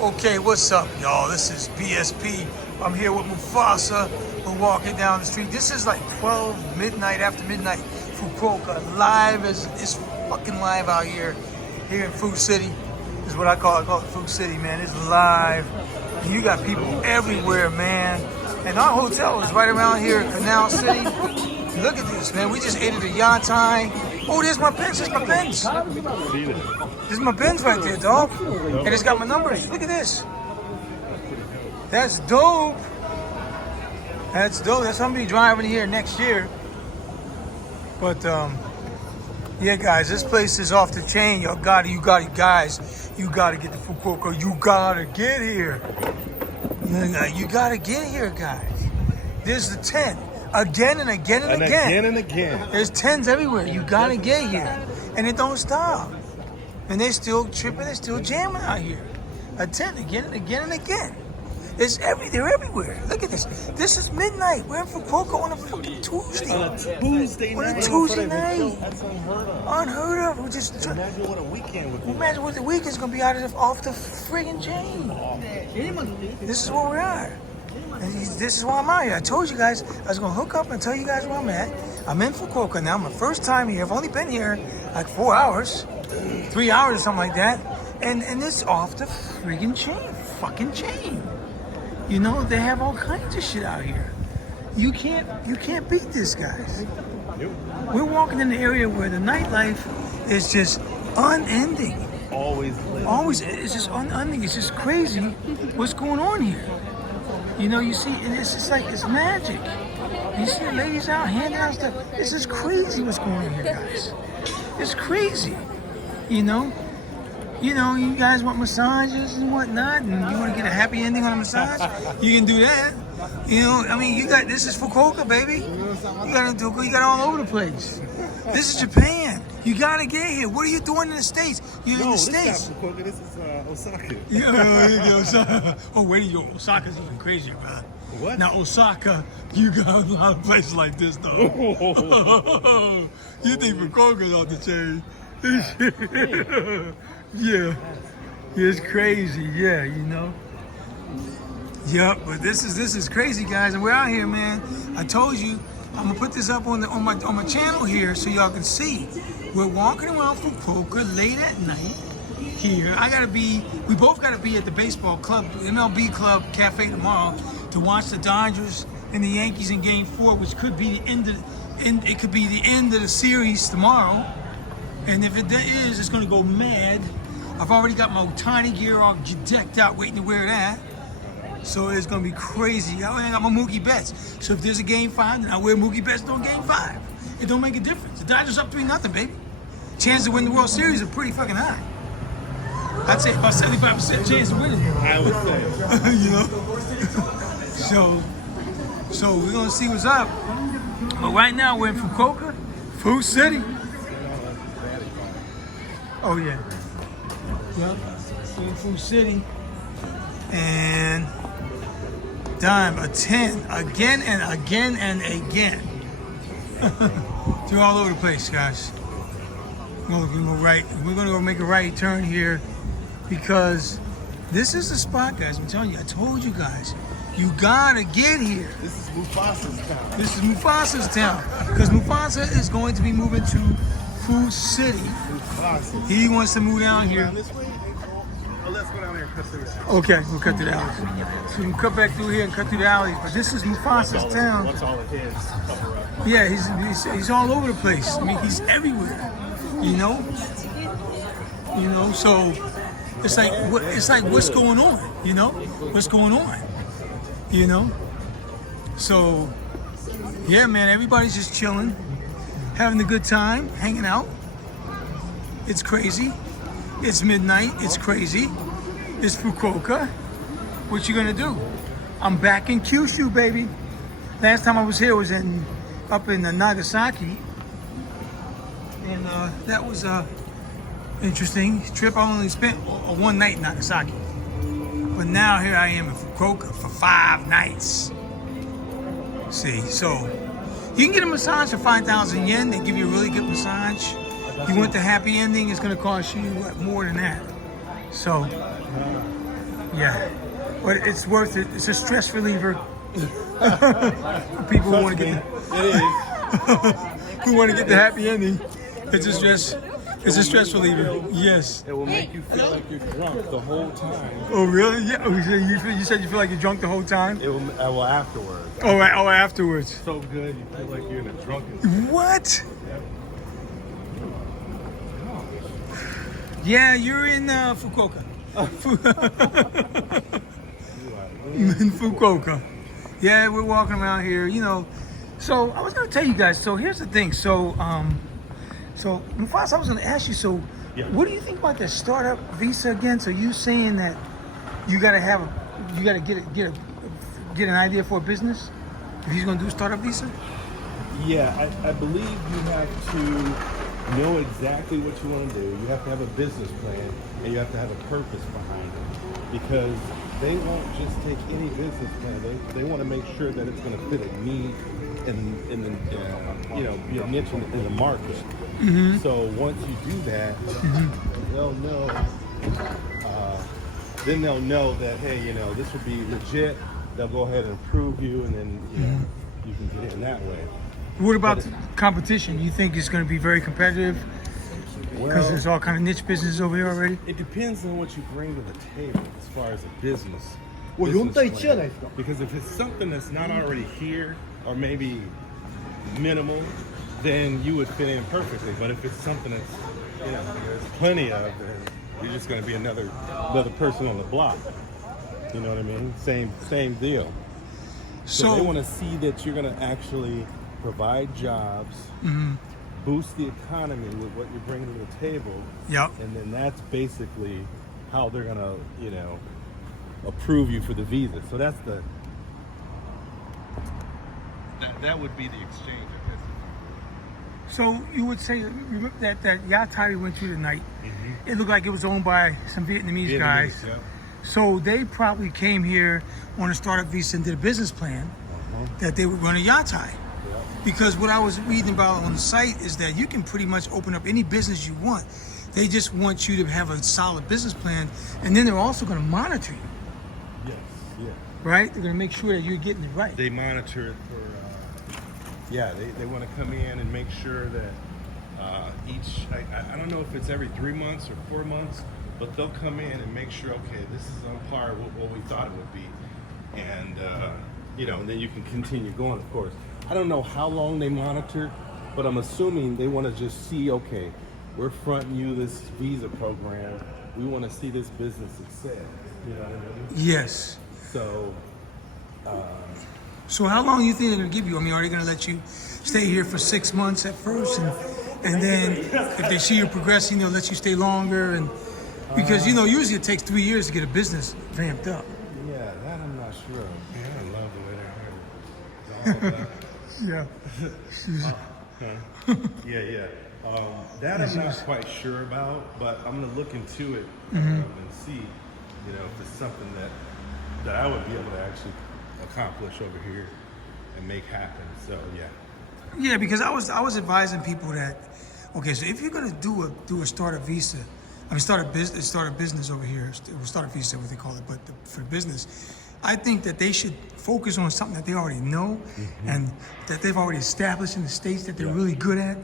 Okay, what's up, y'all? This is BSP. I'm here with Mufasa. We're walking down the street. This is like 12 midnight, after midnight. Fukuoka, live as it's fucking live out here in Food City. Is what I call it Food City, man. It's live. And you got people everywhere, man. And our hotel is right around here in Canal City. Look at this, man. We just ate at a yatai. Oh, there's my pens. There's my pens. There's my pens right there, dog. And it's got my numbers. Look at this. That's dope. That's dope. That's somebody driving here next year. But yeah, guys, this place is off the chain. You gotta guys. You gotta get to Fukuoka. You gotta get here. You gotta get here, guys. There's the 10. Again and again and again. Again and again. There's 10s everywhere. You gotta get here. And it don't stop. And they're still tripping, they're still jamming out here. A 10 again and again and again. They're everywhere. Look at this. This is midnight. We're in Fukuoka on a fucking Tuesday. On a Tuesday night. On a Tuesday night. That's unheard of. Unheard of. We just imagine what a weekend would be. Imagine what the weekend's gonna be off the friggin' chain. This is where we are. And this is why I'm out here. I told you guys I was gonna hook up and tell you guys where I'm at. I'm in Fukuoka now. My first time here. I've only been here like 4 hours, 3 hours or something like that. And it's off the friggin' chain, fucking chain. You know, they have all kinds of shit out here. You can't beat this, guys. We're walking in the area where the nightlife is just unending. Always, it's just unending. It's just crazy what's going on here. You know, you see, and it's just like, it's magic. You see the ladies out handing out stuff. It's just crazy what's going on here, guys. It's crazy. You know, you guys want massages and whatnot, and you want to get a happy ending on a massage, you can do that. You know, I mean, this is Fukuoka, baby. You got all over the place. This is Japan. You gotta get here. What are you doing in the States? You're in the States. This is not Fukuoka. This is Osaka. Yeah, Osaka. Oh, wait, Osaka's even crazier, brother. What? Now, Osaka, you got a lot of places like this, though. You think Fukuoka's off the chain? Yeah. It's crazy, yeah, you know. Yep, but this is crazy, guys, and we're out here, man. I told you, I'm gonna put this up on my channel here so y'all can see. We're walking around Fukuoka late at night here. We both gotta be at the baseball club, MLB club cafe tomorrow to watch the Dodgers and the Yankees in Game 4, which could be the end of the series tomorrow. And if it is, it's gonna go mad. I've already got my tiny gear all decked out, waiting to wear that. So it's gonna be crazy. I got my Mookie Betts. So if there's a Game 5, then I wear Mookie Betts during Game 5. It don't make a difference. The Dodgers up 3-0, baby. Chance to win the World Series are pretty fucking high. I'd say about 75% chance to win it. I would say. You know? So we're gonna see what's up. But right now we're in Fukuoka, Food City. Oh yeah. Yep. We're in Food City. And dime a 10 again and again and again. They're all over the place, guys. We're gonna go right. We're gonna go make a right turn here because this is the spot, guys. I'm telling you, I told you guys, you gotta get here. This is Mufasa's town. This is Mufasa's town because Mufasa is going to be moving to Food City. Mufasa. He wants to move down here. This way? Oh, let's go down there and cut through. Okay, we'll cut through the alleys. So we can cut back through here and cut through the alleys. But this is Mufasa's town. Once all of his cover up. Yeah, he's all over the place. I mean, he's everywhere. You know. So it's like what's going on? You know, what's going on? You know. So yeah, man, everybody's just chilling, having a good time, hanging out. It's crazy. It's midnight. It's crazy. It's Fukuoka. What you gonna do? I'm back in Kyushu, baby. Last time I was here was up in Nagasaki, and that was interesting trip. I only spent one night in Nagasaki, but now here I am in Fukuoka for 5 nights. See, so you can get a massage for 5,000 yen. They give you a really good massage. You want the happy ending, it's going to cost you more than that. So, Yeah, but it's worth it. It's a stress reliever. For people who want to get who want to get the happy ending. It's a stress. It's a stress reliever. Yes. It will make you feel like you're drunk the whole time. Oh really? Yeah. Oh, you said you feel like you're drunk the whole time. It will. Well, afterwards. Oh, right. Oh, afterwards. So good, you feel like you're in a drunken. What? Yeah, you're in Fukuoka. In Fukuoka. Yeah, we're walking around here, you know. So I was gonna tell you guys. So here's the thing. So Mufasa, I was gonna ask you. So, Yeah. what do you think about the startup visa again? So you saying that you gotta get an idea for a business if he's gonna do a startup visa? Yeah, I believe you have to know exactly what you want to do. You have to have a business plan, and you have to have a purpose behind it. Because they won't just take any business plan. They want to make sure that it's going to fit a need in the your niche in the market. Mm-hmm. So once you do that, they'll know. Then they'll know that hey, this would be legit. They'll go ahead and approve you, and then you can get in that way. What about the competition? You think it's going to be very competitive? Because there's all kind of niche business over here already. It depends on what you bring to the table as far as a business. Well, business 4対1じゃない plan. ですか。 Because if it's something that's not already here or maybe minimal, then you would fit in perfectly. But if it's something that's there's plenty of, then you're just going to be another person on the block. You know what I mean? Same deal. So they want to see that you're going to actually provide jobs, boost the economy with what you bring to the table. Yep. And then that's basically how they're going to, approve you for the visa. So that's that would be the exchange, I guess. So you would say that yacht we went to tonight, it looked like it was owned by some Vietnamese guys. Yeah. So they probably came here on a startup visa and did a business plan that they would run a yacht. Because what I was reading about on the site is that you can pretty much open up any business you want. They just want you to have a solid business plan, and then they're also going to monitor you. Yes, yeah. Right? They're going to make sure that you're getting it right. They monitor it for, they want to come in and make sure that I don't know if it's every 3 months or 4 months, but they'll come in and make sure, okay, this is on par with what we thought it would be. And, then you can continue going, of course. I don't know how long they monitor, but I'm assuming they want to just see, okay, we're fronting you this visa program. We want to see this business success. You know what I mean? Yes. So, So how long do you think they're going to give you? I mean, are they going to let you stay here for 6 months at first, and then if they see you progressing, they'll let you stay longer? And because usually it takes 3 years to get a business ramped up. yeah, that I'm not sure. Man, I love the way they're hired. Yeah. Yeah. That I'm not quite sure about, but I'm gonna look into it and see, if it's something that I would be able to actually accomplish over here and make happen. So yeah. Yeah, because I was advising people that, okay, so if you're gonna do a startup visa, start a business over here, or start a visa, what they call it, but for business, I think that they should focus on something that they already know and that they've already established in the States that they're really good at.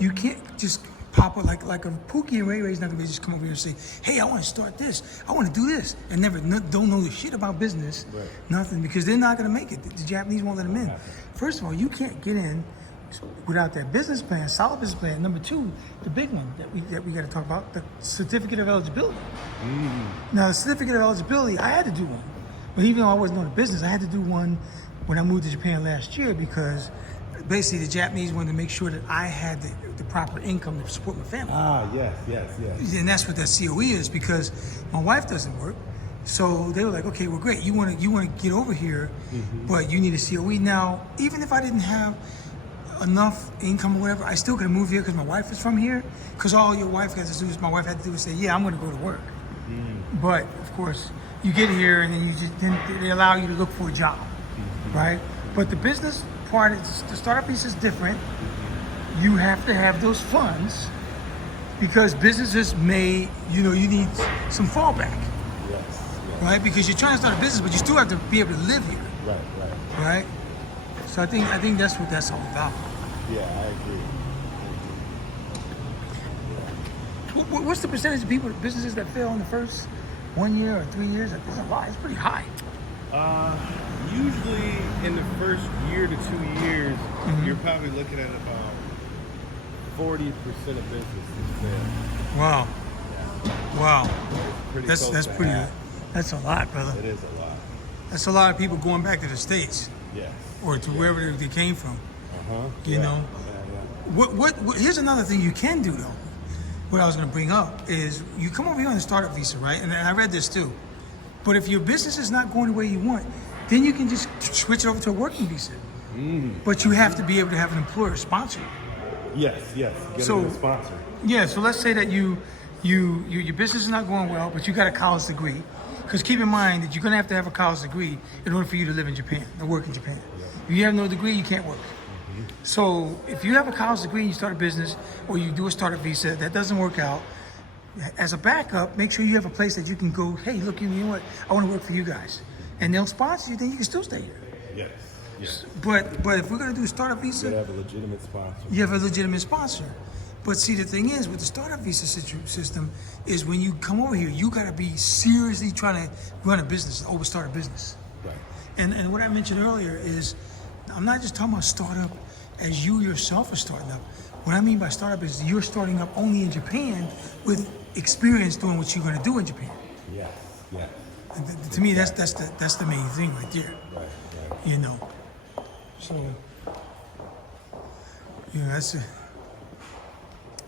You can't just pop up like a Pookie and Ray Ray's not gonna just come over here and say, hey, I want to start this, I want to do this, and don't know the shit about business, nothing, because they're not gonna make it. The Japanese won't let them in. First of all, you can't get in without that business plan, solid business plan. Number two, the big one that we got to talk about, the certificate of eligibility. Now, the certificate of eligibility, I had to do one. But even though I wasn't on the business, I had to do one when I moved to Japan last year because basically the Japanese wanted to make sure that I had the proper income to support my family. Yes. And that's what that COE is, because my wife doesn't work. So they were like, okay, well, great. You want to get over here, but you need a COE. Now, even if I didn't have enough income or whatever, I still could have moved here because my wife is from here. Because all your wife had to do is say, yeah, I'm going to go to work. But of course, you get here and then they allow you to look for a job, right? But the business part, the startup piece is different. You have to have those funds because businesses you need some fallback. Yes. right? Because you're trying to start a business, but you still have to be able to live here, Right. right? So I think that's what that's all about. Yeah, I agree. What's the percentage of businesses that fail in the first 1 year or 3 years? It's a lot. It's pretty high. Usually in the first year to 2 years, you're probably looking at about 40% of businesses fail. Wow. Wow. Pretty That's close to pretty. half. That's a lot, brother. It is a lot. That's a lot of people going back to the States Yes. or to wherever they came from. You Yeah. know. What? Here's another thing you can do though. What I was going to bring up is you come over here on a startup visa, right? And I read this too. But if your business is not going the way you want, then you can just switch it over to a working visa. But you have to be able to have an employer sponsor you. Yes. Get So- a sponsor. Yeah, so let's say that your business is not going well, but you got a college degree. Because keep in mind that you're going to have a college degree in order for you to live in Japan and work in Japan. If you have no degree, you can't work. So if you have a college degree and you start a business or you do a startup visa, that doesn't work out, as a backup, make sure you have a place that you can go, hey, look, you know what, I want to work for you guys. And they'll sponsor you, then you can still stay here. Yes. But if we're going to do a startup You visa, gotta have a legitimate sponsor. you have a legitimate sponsor. But see, the thing is, with the startup visa system, is when you come over here, you got to be seriously trying to run a business, start a business. Right. And what I mentioned earlier is, I'm not just talking about startup as you yourself are starting up. What I mean by startup is you're starting up only in Japan with experience doing what you're going to do in Japan. Yes. And to me, that's the main thing right there. Right. You know. So, that's it.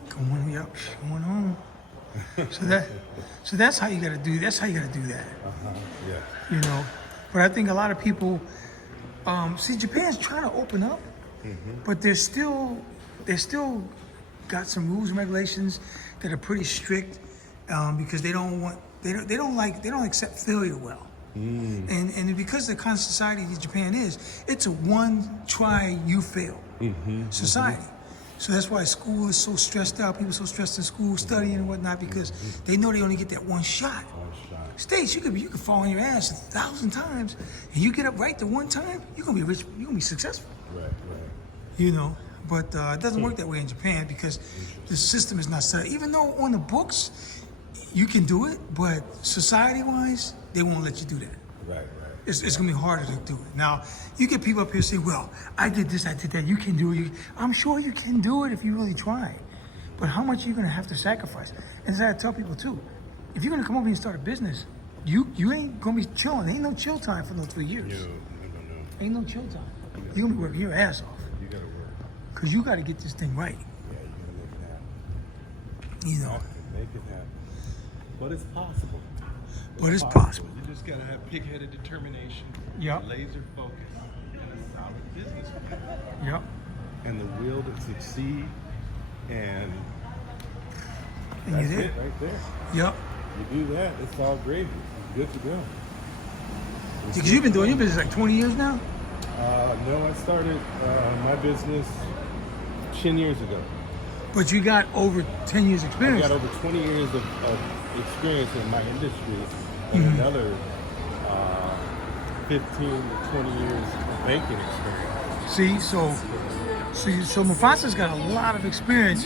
Going on. So that's how you got to do. That's how you got to do that. Yeah. You know. But I think a lot of people see Japan's trying to open up, but they're still got some rules and regulations that are pretty strict because they don't accept failure well. And because the kind of society that Japan is, it's a one try you fail society. So that's why school is so stressed out. People are so stressed in school, studying and whatnot, because they know they only get that one shot. States, you could fall on your ass 1,000 times, and you get up right the one time, you're gonna be rich. You're gonna be successful. Right. You know, but it doesn't work that way in Japan because the system is not set up. Even though on the books you can do it, but society-wise, they won't let you do that. Right. It's gonna be harder to do it. Now, you get people up here say, well, I did this, I did that, you can do it. I'm sure you can do it if you really try. But how much are you gonna have to sacrifice? And as I tell people too, if you're gonna come over here and start a business, you ain't gonna be chilling. Ain't no chill time for no 3 years. No. Ain't no chill time. You're gonna be working your ass off. You gotta work. Because you gotta get this thing right. Yeah, you gotta make it happen. You know. Make it happen. But it's possible. But it's possible. You just gotta have pig-headed determination, Yep. laser focus, and a solid business plan. Yep. And the will to succeed, and And that's you did. it right there. Yep. You do that, it's all gravy. Good to go. Because you've been doing your business like 20 years now? No, I started my business 10 years ago. But you got over 10 years I experience. got over 20 years of experience in my industry and another 15 to 20 years of banking experience. See, so Mufasa's got a lot of experience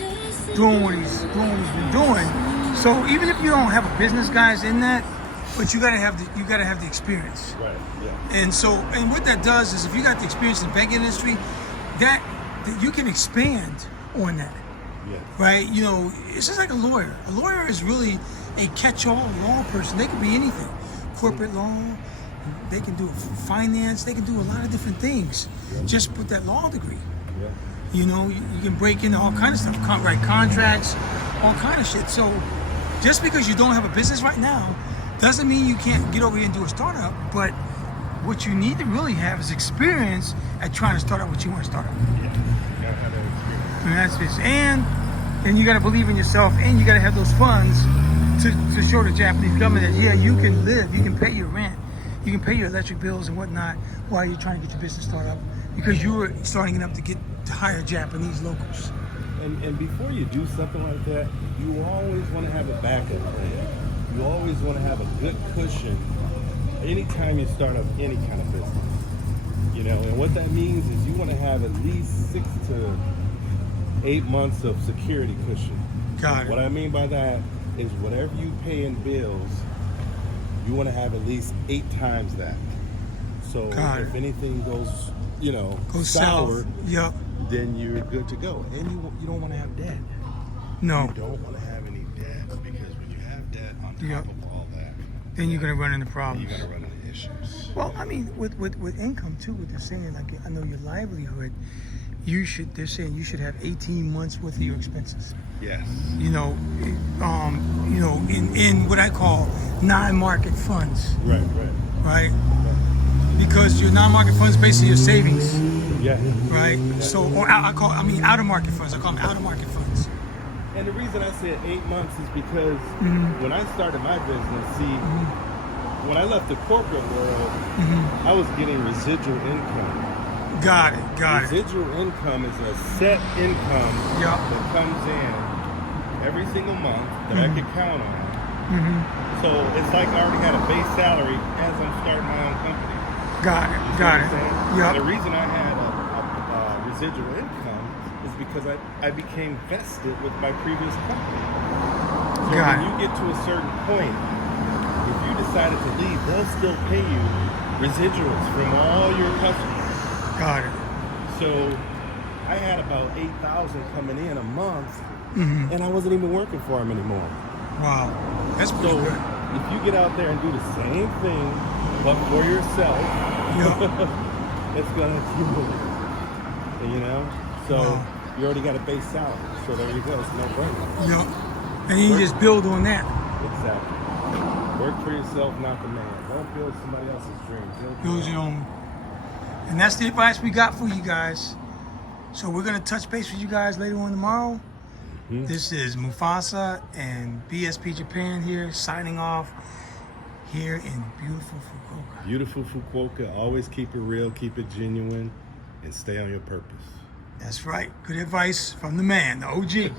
doing what he's been doing. So even if you don't have a business, guys, in that, but you gotta have the experience. Right, yeah. And what that does is if you got the experience in the banking industry, that you can expand on that. Yes. Right? You know, it's just like a lawyer. A lawyer is really a catch-all law person. They can be anything. Corporate law, they can do finance, they can do a lot of different things just with that law degree. Yeah. You know, you can break into all kind of stuff, write contracts, all kind of shit. So just because you don't have a business right now doesn't mean you can't get over here and do a startup, but what you need to really have is experience at trying to start out what you want to start out. Yeah. You gotta have that experience. And that's it. And you got to believe in yourself, and you got to have those funds to show the Japanese government that, yeah, you can live, you can pay your rent, you can pay your electric bills and whatnot while you're trying to get your business started up because you were starting it up to hire Japanese locals. And before you do something like that, you always want to have a backup plan. You always want to have a good cushion anytime you start up any kind of business, you know, and what that means is you want to have at least 6 to 8 months of security cushion. Got it. What I mean by that is whatever you pay in bills, you want to have at least 8 times that. So if anything goes, you know, sour, yep, then you're good to go. And you don't want to have debt. No. You don't want to have any debt, because when you have debt on top of all that, then you're going to run into problems. You're going to run into issues. Well, I mean, with income too, what they're saying, like, I know your livelihood, they're saying you should have 18 months worth of your expenses. Yes. You know, in what I call non-market funds. Right? Because your non-market funds basically your savings. Yeah. Right? So, or out-of-market funds. I call them out-of-market funds. And the reason I said 8 months is because when I started my business, when I left the corporate world, I was getting residual income. Got it. Residual income is a set income that comes in every single month that I could count on. So it's like I already had a base salary as I'm starting my own company. Got it. Yep. The reason I had a residual income is because I became vested with my previous company. So when you get to a certain point, if you decided to leave, they'll still pay you residuals from all your customers. Got it. So I had about 8,000 coming in a month, and I wasn't even working for them anymore. Wow, that's pretty good. If you get out there and do the same thing, but for yourself, it's going to accumulate. You know? So you already got a base salary. So there you go. It's no brainer. Yeah. And you just build on that. Exactly. Work for yourself, not the man. Don't build somebody else's dream. Build your own. And that's the advice we got for you guys. So we're going to touch base with you guys later on tomorrow. This is Mufasa and BSP Japan here, signing off here in beautiful Fukuoka. Beautiful Fukuoka. Always keep it real, keep it genuine, and stay on your purpose. That's right. Good advice from the man, the OG.